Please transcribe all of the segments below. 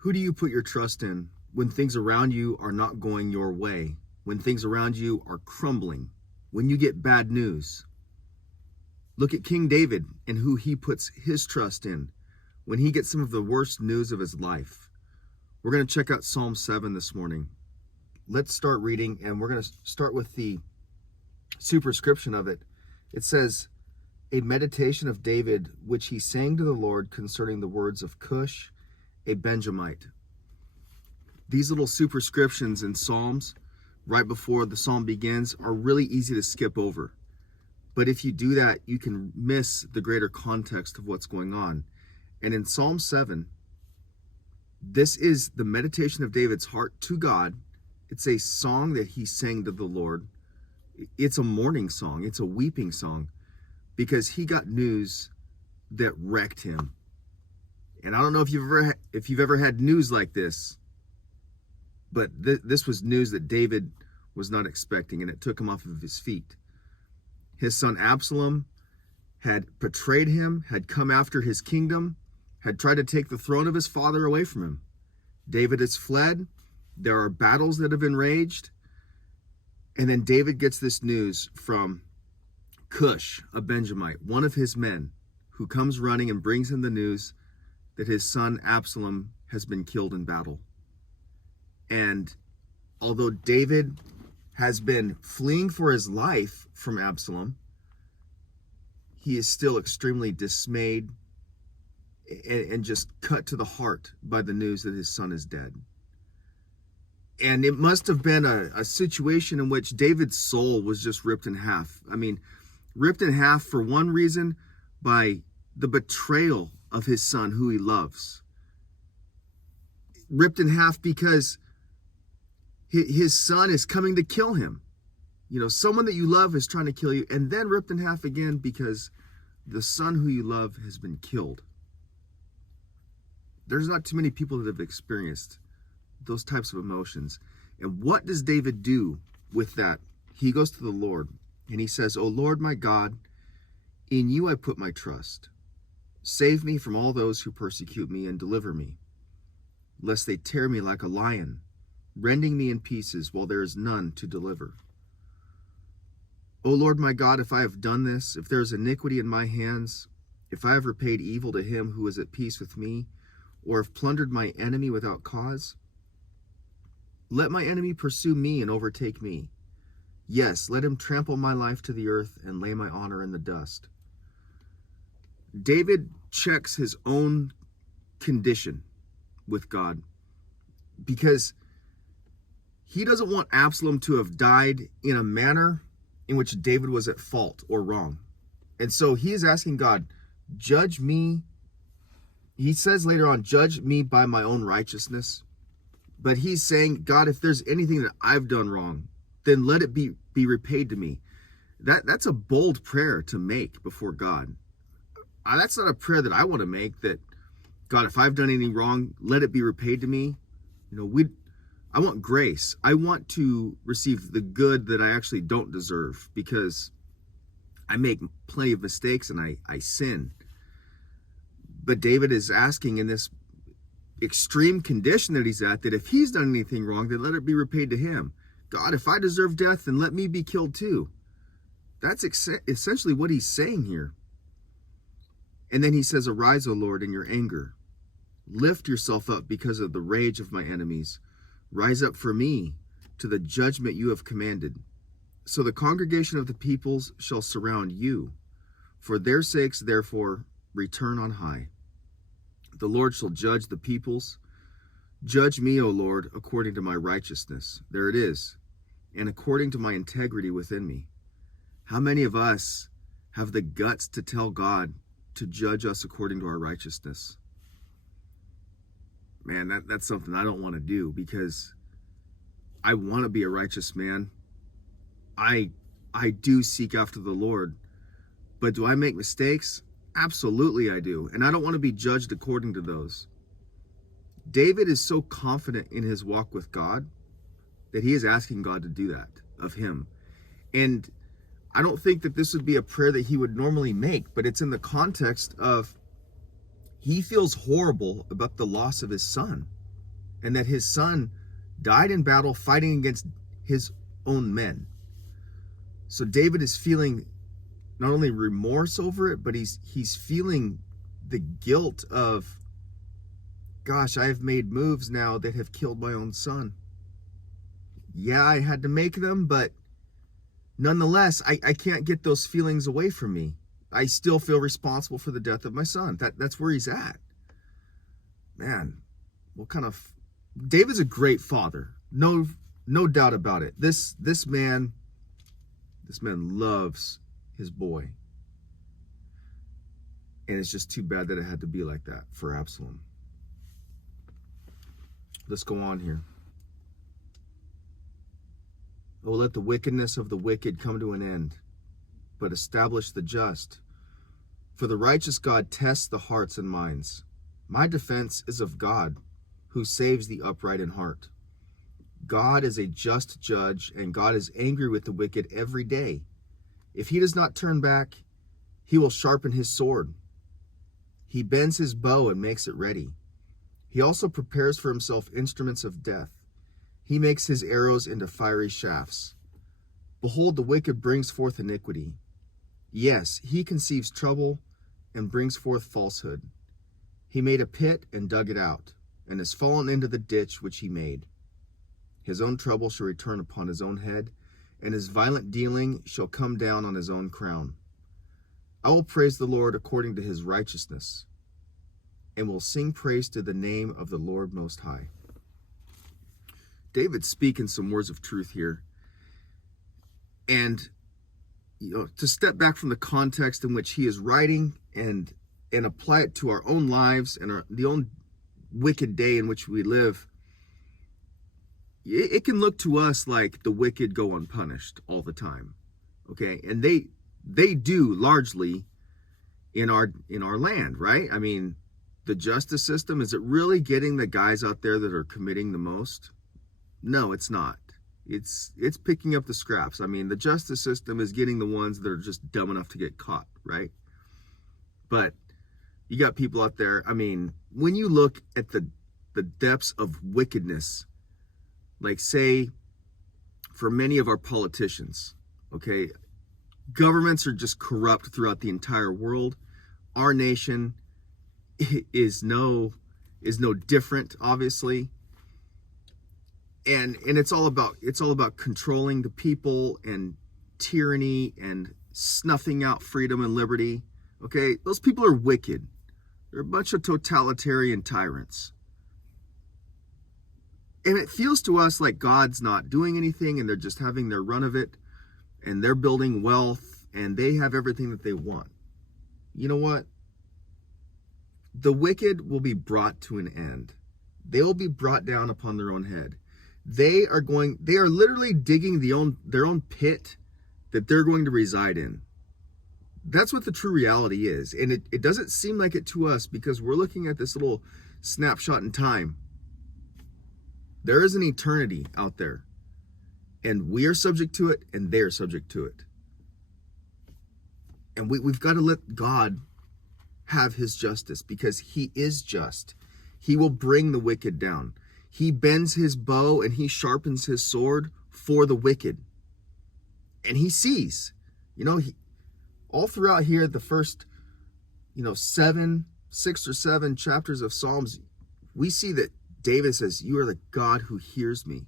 Who do you put your trust in when things around you are not going your way? When things around you are crumbling? When you get bad news? Look at King David and who he puts his trust in when he gets some of the worst news of his life. We're going to check out Psalm 7 this morning. Let's start reading, and we're going to start with the superscription of it. It says, "A meditation of David, which he sang to the Lord concerning the words of Cush, a Benjamite." These little superscriptions in Psalms, right before the psalm begins, are really easy to skip over. But if you do that, you can miss the greater context of what's going on. And in Psalm 7, this is the meditation of David's heart to God. It's a song that he sang to the Lord. It's a mourning song. It's a weeping song because he got news that wrecked him. And I don't know if you've ever had news like this, but this was news that David was not expecting, and it took him off of his feet. His son Absalom had betrayed him, had come after his kingdom, had tried to take the throne of his father away from him. David has fled. There are battles that have enraged. And then David gets this news from Cush, a Benjamite, one of his men, who comes running and brings him the news that his son Absalom has been killed in battle. And although David has been fleeing for his life from Absalom, he is still extremely dismayed and just cut to the heart by the news that his son is dead. And it must have been a situation in which David's soul was just ripped in half. I mean, ripped in half for one reason, by the betrayal of his son, who he loves. Ripped in half because his son is coming to kill him. You know, someone that you love is trying to kill you, and then ripped in half again because the son who you love has been killed. There's not too many people that have experienced those types of emotions. And what does David do with that? He goes to the Lord and he says, "O Lord my God, in you I put my trust. Save me from all those who persecute me and deliver me, lest they tear me like a lion, rending me in pieces while there is none to deliver. O Lord my God, if I have done this, if there is iniquity in my hands, if I have repaid evil to him who is at peace with me, or have plundered my enemy without cause, let my enemy pursue me and overtake me. Yes, let him trample my life to the earth and lay my honor in the dust." David checks his own condition with God because he doesn't want Absalom to have died in a manner in which David was at fault or wrong. And so he is asking God, judge me. He says later on, judge me by my own righteousness. But he's saying, God, if there's anything that I've done wrong, then let it be repaid to me. That's a bold prayer to make before God. That's not a prayer that I want to make, that, God, if I've done anything wrong, let it be repaid to me. You know, I want grace. I want to receive the good that I actually don't deserve, because I make plenty of mistakes and I sin. But David is asking in this extreme condition that he's at, that if he's done anything wrong, then let it be repaid to him. God, if I deserve death, then let me be killed too. That's essentially what he's saying here. And then he says, "Arise, O Lord, in your anger. Lift yourself up because of the rage of my enemies. Rise up for me to the judgment you have commanded. So the congregation of the peoples shall surround you. For their sakes, therefore, return on high. The Lord shall judge the peoples. Judge me, O Lord, according to my righteousness." There it is. "And according to my integrity within me." How many of us have the guts to tell God to judge us according to our righteousness? Man, that's something I don't want to do, because I want to be a righteous man. I do seek after the Lord. But do I make mistakes? Absolutely I do. And I don't want to be judged according to those. David is so confident in his walk with God that he is asking God to do that of him. And I don't think that this would be a prayer that he would normally make, but it's in the context of he feels horrible about the loss of his son. and that his son died in battle fighting against his own men. So David is feeling not only remorse over it, but he's feeling the guilt of, gosh, I have made moves now that have killed my own son. Yeah, I had to make them, but nonetheless, I can't get those feelings away from me. I still feel responsible for the death of my son. That's where he's at. Man, David's a great father. No doubt about it. This man loves his boy. And it's just too bad that it had to be like that for Absalom. Let's go on here. Oh, let the wickedness of the wicked come to an end, but establish the just. For the righteous God tests the hearts and minds. My defense is of God, who saves the upright in heart. God is a just judge, and God is angry with the wicked every day. If he does not turn back, he will sharpen his sword. He bends his bow and makes it ready. He also prepares for himself instruments of death. He makes his arrows into fiery shafts. Behold, the wicked brings forth iniquity. Yes, he conceives trouble and brings forth falsehood. He made a pit and dug it out, and has fallen into the ditch which he made. His own trouble shall return upon his own head, and his violent dealing shall come down on his own crown. I will praise the Lord according to his righteousness, and will sing praise to the name of the Lord Most High. David's speaking some words of truth here. And, to step back from the context in which he is writing and apply it to our own lives and the own wicked day in which we live, it can look to us like the wicked go unpunished all the time. Okay? And they do largely in our land, right? I mean, the justice system, is it really getting the guys out there that are committing the most? No, it's not. It's picking up the scraps. I mean, the justice system is getting the ones that are just dumb enough to get caught, right? But you got people out there, I mean, when you look at the depths of wickedness, like say, for many of our politicians, okay, governments are just corrupt throughout the entire world. Our nation is no different, obviously. And it's all about controlling the people and tyranny and snuffing out freedom and liberty. Okay, those people are wicked. They're a bunch of totalitarian tyrants. And it feels to us like God's not doing anything and they're just having their run of it and they're building wealth and they have everything that they want. You know what? The wicked will be brought to an end. They will be brought down upon their own head. They are literally digging their own pit that they're going to reside in. That's what the true reality is. And it doesn't seem like it to us because we're looking at this little snapshot in time. There is an eternity out there. And we are subject to it and they're subject to it. And we've got to let God have his justice because he is just. He will bring the wicked down. He bends his bow and he sharpens his sword for the wicked. And he sees, all throughout here, the first, 6 or 7 chapters of Psalms, we see that David says, you are the God who hears me.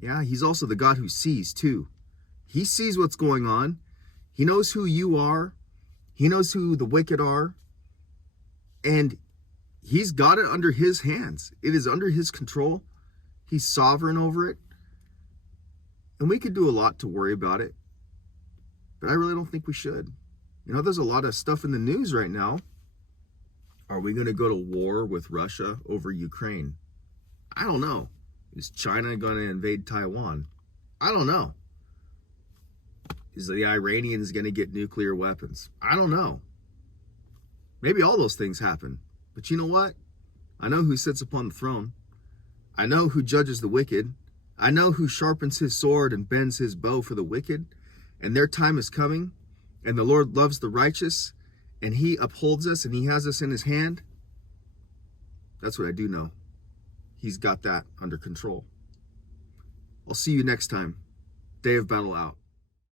Yeah, he's also the God who sees too. He sees what's going on. He knows who you are. He knows who the wicked are. And he's got it under his hands. It is under his control. He's sovereign over it. And we could do a lot to worry about it. But I really don't think we should. There's a lot of stuff in the news right now. Are we going to go to war with Russia over Ukraine? I don't know. Is China going to invade Taiwan? I don't know. Is the Iranians going to get nuclear weapons? I don't know. Maybe all those things happen. But you know what? I know who sits upon the throne. I know who judges the wicked. I know who sharpens his sword and bends his bow for the wicked. And their time is coming. And the Lord loves the righteous. And he upholds us and he has us in his hand. That's what I do know. He's got that under control. I'll see you next time. Day of Battle out.